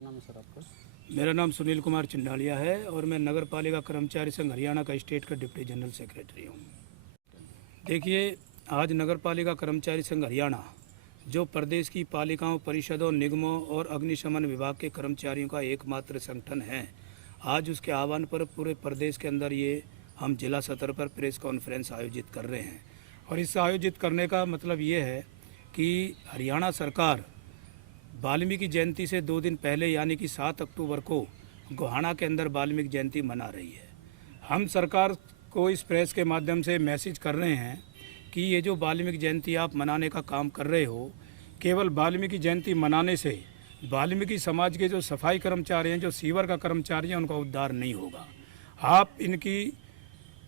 नाम है सर आपका? मेरा नाम सुनील कुमार चिंडालिया है और मैं नगर पालिका कर्मचारी संघ हरियाणा का स्टेट का डिप्टी जनरल सेक्रेटरी हूँ। देखिए, आज नगर पालिका कर्मचारी संघ हरियाणा जो प्रदेश की पालिकाओं, परिषदों, निगमों और अग्निशमन विभाग के कर्मचारियों का एकमात्र संगठन है, आज उसके आह्वान पर पूरे प्रदेश के अंदर ये हम जिला स्तर पर प्रेस कॉन्फ्रेंस आयोजित कर रहे हैं। और इस आयोजित करने का मतलब ये है कि हरियाणा सरकार वाल्मीकि जयंती से 2 दिन पहले यानी कि 7 अक्टूबर को गोहाना के अंदर वाल्मीकि जयंती मना रही है। हम सरकार को इस प्रेस के माध्यम से मैसेज कर रहे हैं कि ये जो वाल्मीकि जयंती आप मनाने का काम कर रहे हो, केवल वाल्मीकि जयंती मनाने से वाल्मीकि समाज के जो सफाई कर्मचारी हैं, जो सीवर का कर्मचारी हैं, उनका उद्धार नहीं होगा। आप इनकी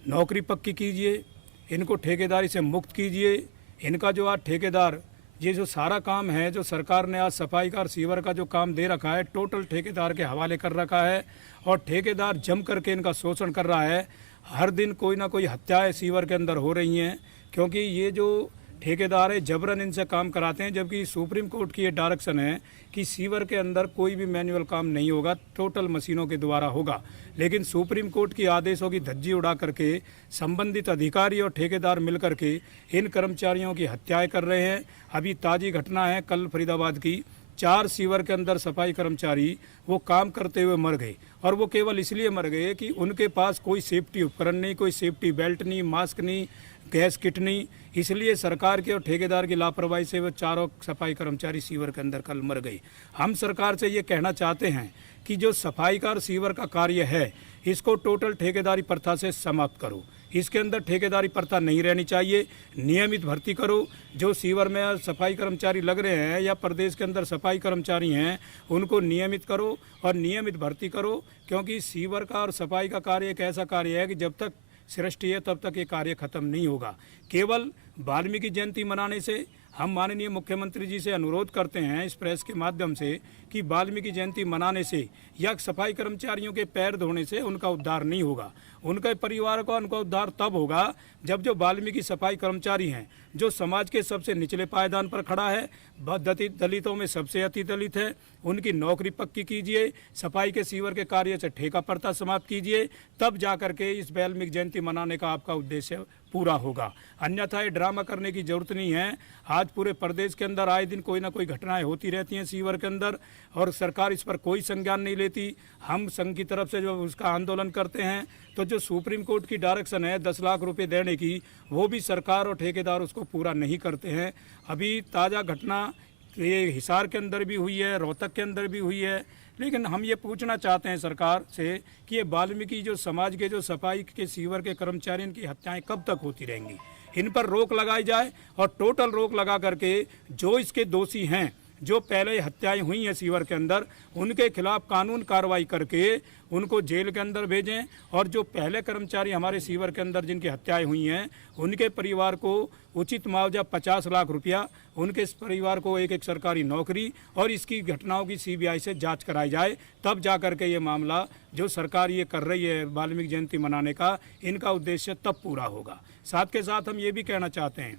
नौकरी पक्की कीजिए, इनको ठेकेदारी से मुक्त कीजिए। इनका जो आज ठेकेदार ये जो सारा काम है, जो सरकार ने आज सफाई का और सीवर का जो काम दे रखा है, टोटल ठेकेदार के हवाले कर रखा है और ठेकेदार जम करके इनका शोषण कर रहा है। हर दिन कोई ना कोई हत्याएं सीवर के अंदर हो रही हैं, क्योंकि ये जो ठेकेदार है जबरन इनसे काम कराते हैं, जबकि सुप्रीम कोर्ट की ये डायरेक्शन है कि सीवर के अंदर कोई भी मैनुअल काम नहीं होगा, टोटल मशीनों के द्वारा होगा। लेकिन सुप्रीम कोर्ट की आदेशों की धज्जी उड़ा करके संबंधित अधिकारी और ठेकेदार मिलकर के इन कर्मचारियों की हत्याएं कर रहे हैं। अभी ताज़ी घटना है कल फरीदाबाद की, 4 सीवर के अंदर सफाई कर्मचारी वो काम करते हुए मर गए, और वो केवल इसलिए मर गए कि उनके पास कोई सेफ्टी उपकरण नहीं, कोई सेफ्टी बेल्ट नहीं, मास्क नहीं, गैस किट नहीं। इसलिए सरकार के और ठेकेदार की लापरवाही से वो चारों सफाई कर्मचारी सीवर के अंदर कल मर गए। हम सरकार से ये कहना चाहते हैं कि जो सफाई का और सीवर का कार्य है, इसको टोटल ठेकेदारी प्रथा से समाप्त करो। इसके अंदर ठेकेदारी प्रथा नहीं रहनी चाहिए, नियमित भर्ती करो। जो सीवर में सफाई कर्मचारी लग रहे हैं या प्रदेश के अंदर सफाई कर्मचारी हैं, उनको नियमित करो और नियमित भर्ती करो, क्योंकि सीवर का और सफाई का कार्य एक ऐसा कार्य है कि जब तक सृष्टि है तब तक ये कार्य खत्म नहीं होगा। केवल वाल्मीकि जयंती मनाने से हम माननीय मुख्यमंत्री जी से अनुरोध करते हैं इस प्रेस के माध्यम से कि वाल्मीकि जयंती मनाने से या सफाई कर्मचारियों के पैर धोने से उनका उद्धार नहीं होगा। उनके परिवार का उनका उद्धार तब होगा जब जो वाल्मीकि सफाई कर्मचारी हैं, जो समाज के सबसे निचले पायदान पर खड़ा है, दलितों में सबसे अति दलित है, उनकी नौकरी पक्की कीजिए, सफाई के सीवर के कार्य से ठेका प्रथा समाप्त कीजिए, तब जा करके इस वाल्मीकि जयंती मनाने का आपका उद्देश्य पूरा होगा। अन्यथा ये ड्रामा करने की जरूरत नहीं है। आज पूरे प्रदेश के अंदर आए दिन कोई ना कोई घटनाएं होती रहती हैं सीवर के अंदर, और सरकार इस पर कोई संज्ञान नहीं लेती। हम संघ की तरफ से जो उसका आंदोलन करते हैं, तो जो सुप्रीम कोर्ट की डायरेक्शन है 10 लाख रुपए देने की, वो भी सरकार और ठेकेदार उसको पूरा नहीं करते हैं। अभी ताज़ा घटना ये हिसार के अंदर भी हुई है, रोहतक के अंदर भी हुई है। लेकिन हम ये पूछना चाहते हैं सरकार से कि ये वाल्मीकि जो समाज के जो सफाई के सीवर के कर्मचारियों की हत्याएं कब तक होती रहेंगी, इन पर रोक लगाई जाए और टोटल रोक लगा करके जो इसके दोषी हैं, जो पहले हत्याएं हुई हैं सीवर के अंदर, उनके खिलाफ कानून कार्रवाई करके उनको जेल के अंदर भेजें। और जो पहले कर्मचारी हमारे सीवर के अंदर जिनकी हत्याएं हुई हैं, उनके परिवार को उचित मुआवजा 50 लाख रुपया, उनके परिवार को एक सरकारी नौकरी, और इसकी घटनाओं की सीबीआई से जांच कराई जाए। तब जा कर के ये मामला जो सरकार ये कर रही है वाल्मीकि जयंती मनाने का, इनका उद्देश्य तब पूरा होगा। साथ के साथ हम ये भी कहना चाहते हैं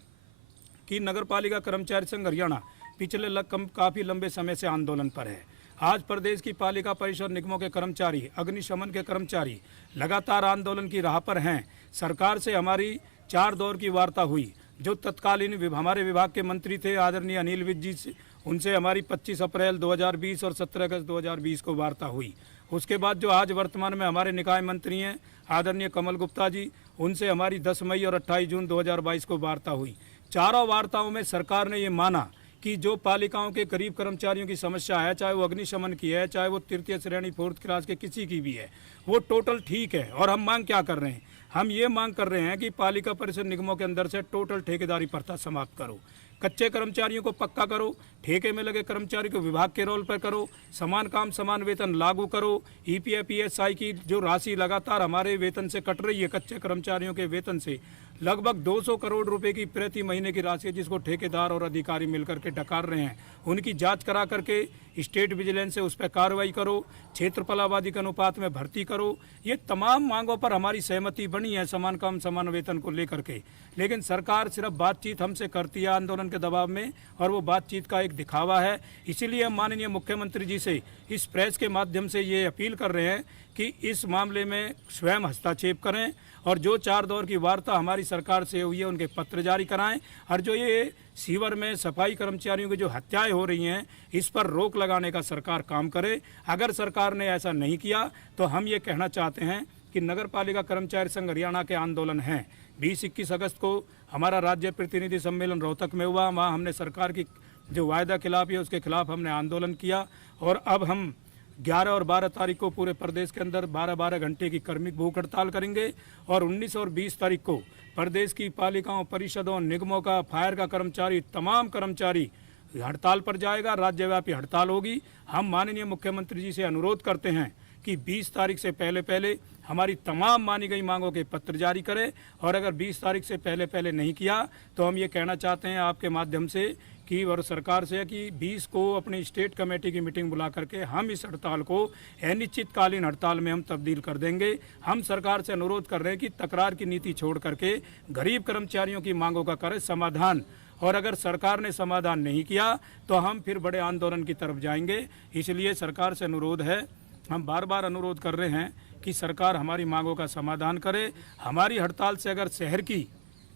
कि नगर पालिका कर्मचारी संघ हरियाणा पिछले काफ़ी लंबे समय से आंदोलन पर है। आज प्रदेश की पालिका परिषद निगमों के कर्मचारी, अग्निशमन के कर्मचारी लगातार आंदोलन की राह पर हैं। सरकार से हमारी 4 दौर की वार्ता हुई। जो तत्कालीन हमारे विभाग के मंत्री थे आदरणीय अनिल विज जी से, उनसे हमारी 25 अप्रैल 2020 और 17 अगस्त 2020 को वार्ता हुई। उसके बाद जो आज वर्तमान में हमारे निकाय मंत्री हैं आदरणीय कमल गुप्ता जी, उनसे हमारी 10 मई और 28 जून 2022 को वार्ता हुई। चारों वार्ताओं में सरकार ने ये माना कि जो पालिकाओं के गरीब कर्मचारियों की समस्या है, चाहे वो अग्निशमन की है, चाहे वो तृतीय श्रेणी 4th क्लास के किसी की भी है, वो टोटल ठीक है। और हम मांग क्या कर रहे हैं? हम ये मांग कर रहे हैं कि पालिका परिषद निगमों के अंदर से टोटल ठेकेदारी प्रथा समाप्त करो, कच्चे कर्मचारियों को पक्का करो, ठेके में लगे कर्मचारी को विभाग के रोल पर करो, समान काम समान वेतन लागू करो। ईपीएफ ईएसआई की जो राशि लगातार हमारे वेतन से कट रही है, कच्चे कर्मचारियों के वेतन से, लगभग 200 करोड़ रुपए की प्रति महीने की राशि है, जिसको ठेकेदार और अधिकारी मिलकर के डकार रहे हैं। उनकी जांच करा करके स्टेट विजिलेंस से उस पर कार्रवाई करो, क्षेत्रफल आबादी के अनुपात में भर्ती करो। ये तमाम मांगों पर हमारी सहमति बनी है समान काम समान वेतन को लेकर के, लेकिन सरकार सिर्फ बातचीत हमसे करती है आंदोलन के दबाव में, और वो बातचीत का एक दिखावा है। इसीलिए हम माननीय मुख्यमंत्री जी से इस प्रेस के माध्यम से ये अपील कर रहे हैं कि इस मामले में स्वयं हस्तक्षेप करें और जो 4 दौर की वार्ता हमारी सरकार से हुई है उनके पत्र जारी कराएं, और जो ये सीवर में सफाई कर्मचारियों की जो हत्याएं हो रही हैं इस पर रोक लगाने का सरकार काम करे। अगर सरकार ने ऐसा नहीं किया तो हम ये कहना चाहते हैं कि नगर पालिका कर्मचारी संघ हरियाणा के आंदोलन हैं। 20-21 अगस्त को हमारा राज्य प्रतिनिधि सम्मेलन रोहतक में हुआ, वहाँ हमने सरकार की जो वायदा खिलाफी है उसके खिलाफ हमने आंदोलन किया, और अब हम 11 और 12 तारीख को पूरे प्रदेश के अंदर 12-12 घंटे की कर्मिक भूख हड़ताल करेंगे, और 19 और 20 तारीख को प्रदेश की पालिकाओं, परिषदों, निगमों का, फायर का कर्मचारी, तमाम कर्मचारी हड़ताल पर जाएगा, राज्यव्यापी हड़ताल होगी। हम माननीय मुख्यमंत्री जी से अनुरोध करते हैं कि 20 तारीख से पहले पहले हमारी तमाम मानी गई मांगों के पत्र जारी करें, और अगर 20 तारीख से पहले पहले नहीं किया तो हम ये कहना चाहते हैं आपके माध्यम से कि और सरकार से कि 20 को अपनी स्टेट कमेटी की मीटिंग बुला करके हम इस हड़ताल को अनिश्चितकालीन हड़ताल में हम तब्दील कर देंगे। हम सरकार से अनुरोध कर रहे हैं कि तकरार की नीति छोड़ करके गरीब कर्मचारियों की मांगों का करें समाधान, और अगर सरकार ने समाधान नहीं किया तो हम फिर बड़े आंदोलन की तरफ जाएंगे। इसलिए सरकार से अनुरोध है, हम बार बार अनुरोध कर रहे हैं कि सरकार हमारी मांगों का समाधान करे। हमारी हड़ताल से अगर शहर की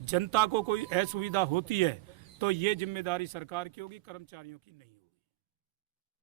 जनता को कोई असुविधा होती है तो ये जिम्मेदारी सरकार की होगी, कर्मचारियों की नहीं।